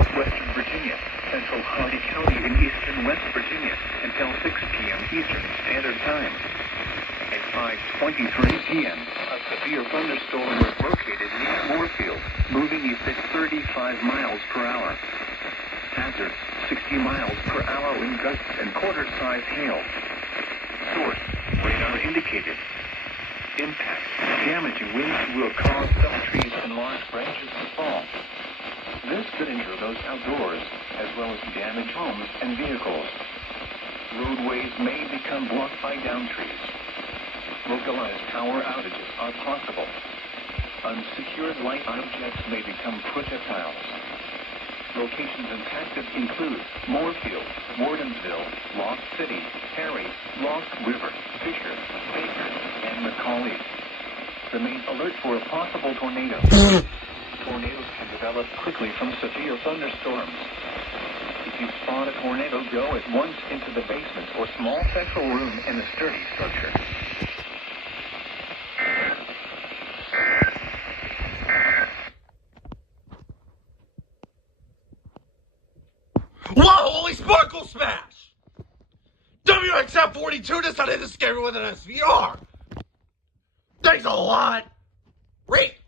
northwestern Virginia, central Hardy County in eastern West Virginia until 6 p.m. Eastern Standard Time. At 5:23 p.m., a severe thunderstorm was located near Moorfield, moving east at 35 miles per hour. Hazard, 60 miles per hour wind gusts and quarter-size hail. Source, radar indicated. Impact, damaging winds will cause some trees and large branches to fall. This could injure those outdoors, as well as damage homes and vehicles. Roadways may become blocked by downed trees. Localized power outages are possible. Unsecured light objects may become projectiles. Locations and tactics include Moorfield, Wardensville, Lost City, Perry, Lost River, Fisher, Baker, and McCauley. Remain alert for a possible tornado. Tornadoes can develop quickly from severe thunderstorms. If you spot a tornado, go at once into the basement or small central room in a sturdy structure. Wow, holy sparkle smash! WXM42 decided to scare me with an SVR! Thanks a lot! Reach!